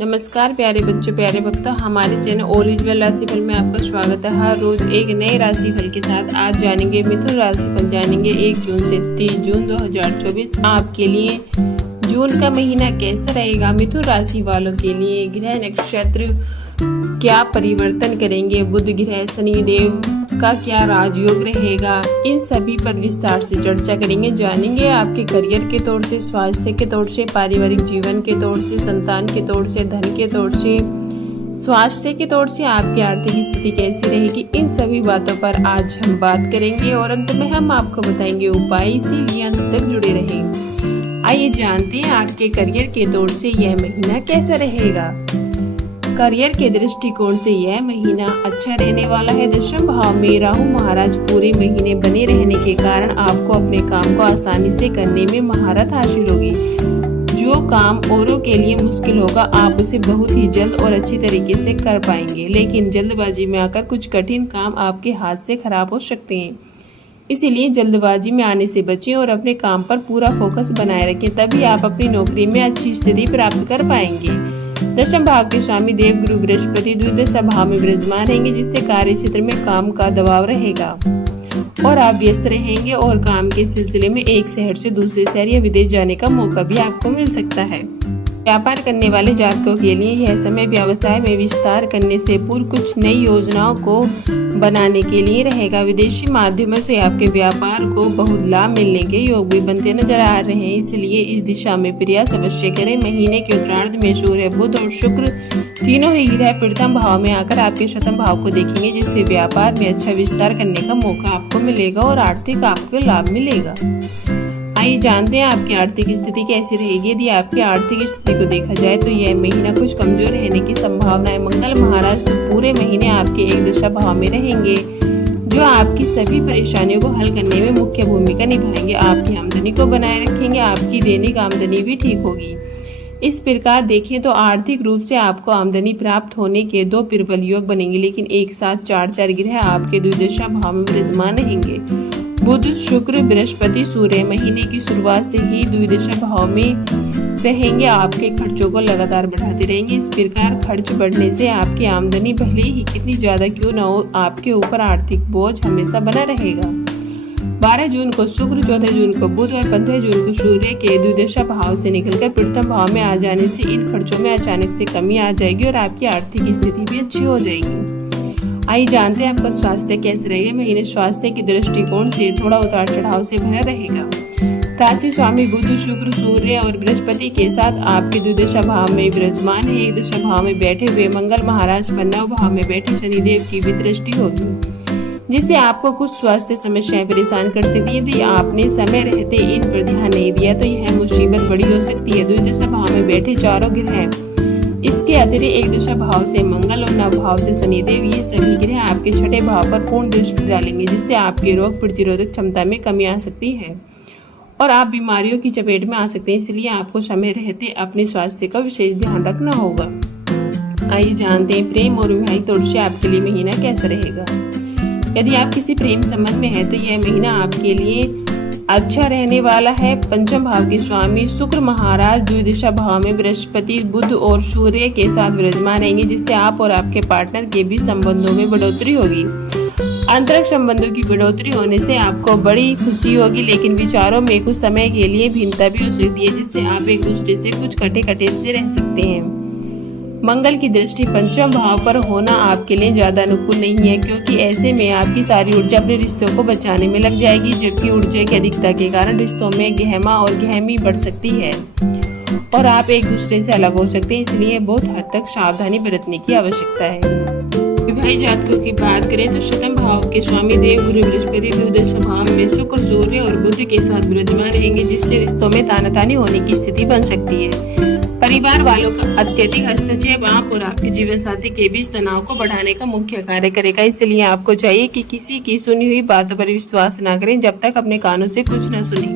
नमस्कार प्यारे बच्चों, प्यारे भक्तों, हमारे चैनल ऑल इज वेल राशिफल में आपका स्वागत है। हर रोज एक नए राशिफल के साथ आज जानेंगे मिथुन राशिफल। जानेंगे 1 जून से 30 जून 2024 आपके लिए जून का महीना कैसा रहेगा। मिथुन राशि वालों के लिए ग्रह नक्षत्र क्या परिवर्तन करेंगे, बुध ग्रह शनिदेव का क्या राजयोग रहेगा, इन सभी पर विस्तार से चर्चा करेंगे। जानेंगे आपके करियर के तौर से, स्वास्थ्य के तौर से, पारिवारिक जीवन के तौर से, संतान के तौर से, धन के तौर से, स्वास्थ्य के तौर से आपकी आर्थिक स्थिति कैसी रहेगी। इन सभी बातों पर आज हम बात करेंगे और अंत में हम आपको बताएंगे उपाय, इसीलिए अंत तक जुड़े रहें। आइए जानते हैं आपके करियर के तौर से यह महीना कैसा रहेगा। करियर के दृष्टिकोण से यह महीना अच्छा रहने वाला है। दशम भाव में राहु महाराज पूरे महीने बने रहने के कारण आपको अपने काम को आसानी से करने में महारत हासिल होगी। जो काम औरों के लिए मुश्किल होगा आप उसे बहुत ही जल्द और अच्छी तरीके से कर पाएंगे, लेकिन जल्दबाजी में आकर कुछ कठिन काम आपके हाथ से खराब हो सकते हैं। इसीलिए जल्दबाजी में आने से बचें और अपने काम पर पूरा फोकस बनाए रखें, तभी आप अपनी नौकरी में अच्छी स्थिति प्राप्त कर पाएंगे। दशम भाव के स्वामी देव गुरु बृहस्पति द्विदशा भाव में विराजमान रहेंगे, जिससे कार्य क्षेत्र में काम का दबाव रहेगा और आप व्यस्त रहेंगे और काम के सिलसिले में एक शहर से दूसरे शहर या विदेश जाने का मौका भी आपको मिल सकता है। व्यापार करने वाले जातकों के लिए यह समय व्यवसाय में विस्तार करने से पूर्व कुछ नई योजनाओं को बनाने के लिए रहेगा। विदेशी माध्यमों से आपके व्यापार को बहुत लाभ मिलने के योग भी बनते नजर आ रहे हैं, इसलिए इस दिशा में प्रयास अवश्य करें। महीने के उत्तरार्ध में सूर्य, बुध और शुक्र तीनों ही ग्रह प्रथम भाव में आकर आपके शतम भाव को देखेंगे, जिससे व्यापार में अच्छा विस्तार करने का मौका आपको मिलेगा और आर्थिक आपको लाभ मिलेगा। आइए जानते हैं आपकी आर्थिक स्थिति कैसी रहेगी। यदि आपकी आर्थिक स्थिति को देखा जाए तो यह महीना कुछ कमजोर रहने की संभावना है। मंगल महाराज तो पूरे महीने आपके एक दशा भाव में रहेंगे, जो आपकी सभी परेशानियों को हल करने में मुख्य भूमिका निभाएंगे। आपकी आमदनी को बनाए रखेंगे, आपकी दैनिक आमदनी भी ठीक होगी। इस प्रकार देखें तो आर्थिक रूप से आपको आमदनी प्राप्त होने के 2 प्रबल योग बनेंगे, लेकिन एक साथ 4 ग्रह आपके द्विदशा भाव में विराजमान रहेंगे। बुध, शुक्र, बृहस्पति, सूर्य महीने की शुरुआत से ही द्विदशा भाव में रहेंगे, आपके खर्चों को लगातार बढ़ाते रहेंगे। इस प्रकार खर्च बढ़ने से आपकी आमदनी भले ही कितनी ज्यादा क्यों न हो, आपके ऊपर आर्थिक बोझ हमेशा बना रहेगा। 12 जून को शुक्र, 14 जून को बुध और 15 जून को सूर्य के द्विदशा भाव से निकलकर प्रथम भाव में आ जाने से इन खर्चों में अचानक से कमी आ जाएगी और आपकी आर्थिक स्थिति भी अच्छी हो जाएगी। आइए जानते हैं आपका स्वास्थ्य कैसे रहेगा। महीने स्वास्थ्य के दृष्टिकोण से थोड़ा उतार चढ़ाव से भरा रहेगा। राशि स्वामी बुध, शुक्र, सूर्य और बृहस्पति के साथ आपके द्विदशा भाव में विराजमान है। एक दशा भाव में बैठे हुए मंगल महाराज पर 9 भाव में बैठे शनिदेव की भी दृष्टि होगी, जिससे आपको कुछ स्वास्थ्य समस्याएं परेशान कर सकती है। यदि आपने समय रहते इन पर ध्यान नहीं दिया तो यह मुसीबत बड़ी हो सकती है। द्विदशा भाव में बैठे चारों ग्रह, इसके अतिरिक्त एक दशा भाव से मंगल और 9 भाव से शनिदेव, ये सभी ग्रह आपके छठे भाव पर पूर्ण दृष्टि डालेंगे, जिससे आपके रोग प्रतिरोधक क्षमता में कमी आ सकती है और आप बीमारियों की चपेट में आ सकते हैं। इसलिए आपको समय रहते अपने स्वास्थ्य का विशेष ध्यान रखना होगा। आइए जानते हैं प्रेम और वैवाहिक तौर से आपके लिए महीना कैसा रहेगा। यदि आप किसी प्रेम संबंध में हैं तो यह महीना आपके लिए अच्छा रहने वाला है। पंचम भाव के स्वामी शुक्र महाराज द्विदशा भाव में बृहस्पति, बुध और सूर्य के साथ विराजमान रहेंगे, जिससे आप और आपके पार्टनर के भी संबंधों में बढ़ोतरी होगी। आंतरिक संबंधों की बढ़ोतरी होने से आपको बड़ी खुशी होगी, लेकिन विचारों में कुछ समय के लिए भिन्नता भी हो सकती है, जिससे आप एक दूसरे से कुछ कटे से रह सकते हैं। मंगल की दृष्टि पंचम भाव पर होना आपके लिए ज्यादा अनुकूल नहीं है, क्योंकि ऐसे में आपकी सारी ऊर्जा अपने रिश्तों को बचाने में लग जाएगी, जबकि ऊर्जा की अधिकता के कारण रिश्तों में गहमा और गहमी बढ़ सकती है और आप एक दूसरे से अलग हो सकते हैं। इसलिए बहुत हद तक सावधानी बरतने की आवश्यकता है। विवाहित जातकों की बात करें तो शतम भाव के स्वामी देव गुरु बृहस्पति द्विदशा भाव में शुक्र, सूर्य और बुध के साथ विराजमान रहेंगे, जिससे रिश्तों में तानातानी होने की स्थिति बन सकती है। परिवार वालों का अत्यधिक हस्तक्षेप आप और आपके जीवन साथी के बीच तनाव को बढ़ाने का मुख्य कार्य करेगा। इसलिए आपको चाहिए कि किसी की सुनी हुई बातों पर विश्वास न करें। जब तक अपने कानों से कुछ न सुनी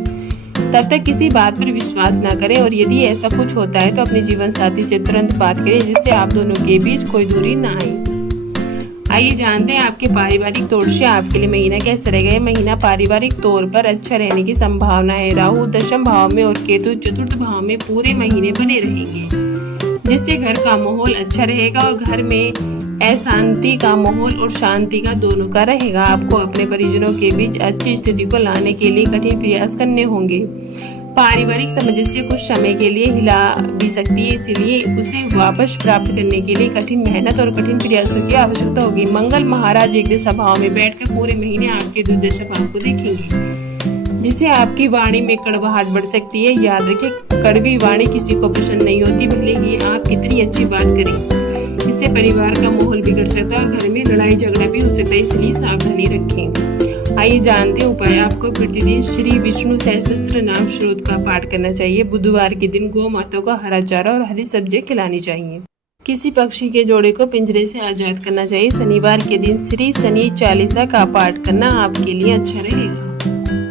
तब तक किसी बात पर विश्वास न करें, और यदि ऐसा कुछ होता है तो अपने जीवन साथी से तुरंत बात करें, जिससे आप दोनों के बीच कोई दूरी न आए। आइए जानते हैं आपके पारिवारिक तौर से आपके लिए महीना कैसा रहेगा। यह महीना पारिवारिक तौर पर अच्छा रहने की संभावना है। राहु दशम भाव में और केतु चतुर्थ भाव में पूरे महीने बने रहेंगे। जिससे घर का माहौल अच्छा रहेगा और घर में अशांति का माहौल और शांति का दोनों का रहेगा। आपको अपने परिजनों के बीच अच्छी स्थिति को लाने के लिए कठिन प्रयास करने होंगे। पारिवारिक सामंजस्य कुछ समय के लिए हिला भी सकती है, इसलिए उसे वापस प्राप्त करने के लिए कठिन मेहनत और कठिन प्रयासों की आवश्यकता होगी। मंगल महाराज एक दशा भाव में बैठकर पूरे महीने आपके दुर्दशा भाव को देखेंगे, जिससे आपकी वाणी में कड़वाहट बढ़ सकती है। याद रखें, कड़वी वाणी किसी को पसंद नहीं होती, भले ही आप कितनी अच्छी बात करें। इससे परिवार का माहौल बिगड़ सकता है और घर में लड़ाई झगड़ा भी हो सकता है, इसलिए सावधानी रखें। आइए जानते हैं उपाय। आपको प्रतिदिन श्री विष्णु सहस्त्र नाम श्लोक का पाठ करना चाहिए। बुधवार के दिन गौ माता को हरा चारा और हरी सब्जियां खिलानी चाहिए। किसी पक्षी के जोड़े को पिंजरे से आजाद करना चाहिए। शनिवार के दिन श्री शनि चालीसा का पाठ करना आपके लिए अच्छा रहेगा।